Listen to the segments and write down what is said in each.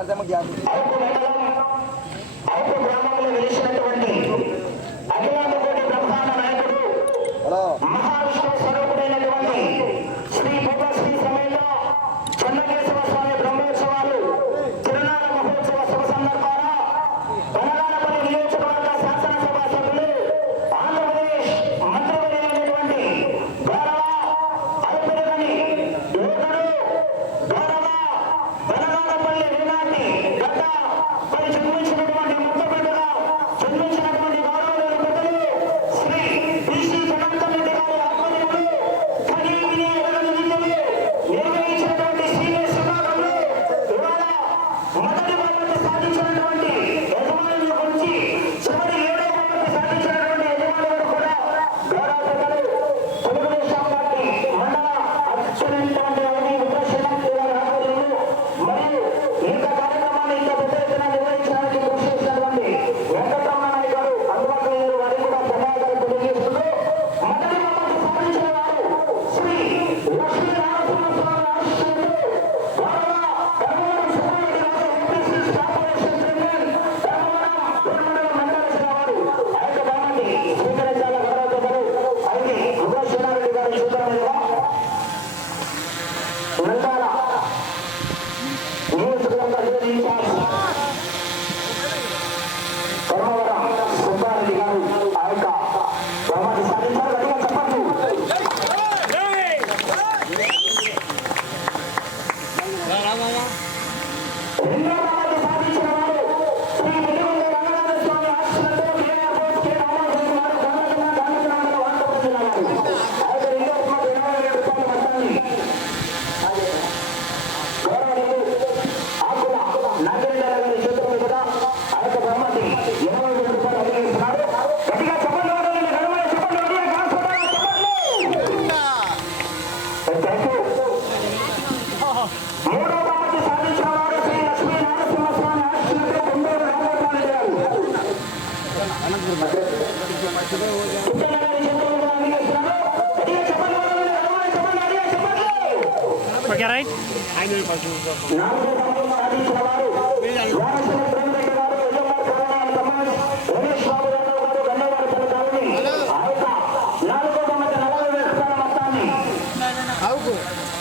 Para sa magyabot. Спасибо. Okay right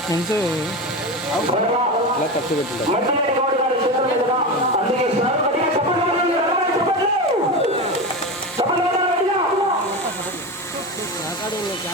కొంచెం ఇలా ఖర్చు పెట్టింటారు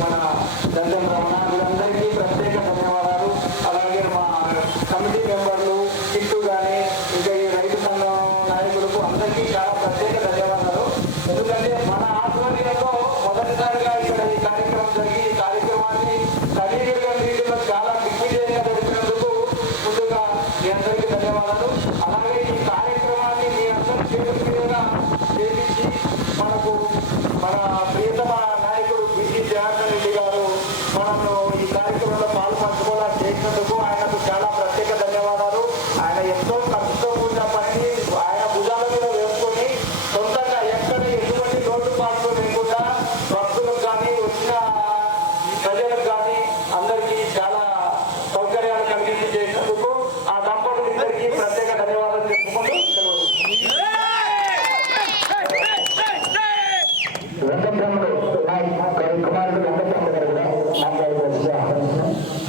మన గంగం రమణ ప్రజలకు కానీ అందరికీ చాలా సౌకర్యాలు కలిగించి చేసినందుకు ఆ దంపతులందరికీ ప్రత్యేక ధన్యవాదాలు చెప్పుకుంటూ వెంకటరమణుడు కుమారుడు వెంకటరమణ గారు కూడా మాట్లాడుకోవచ్చు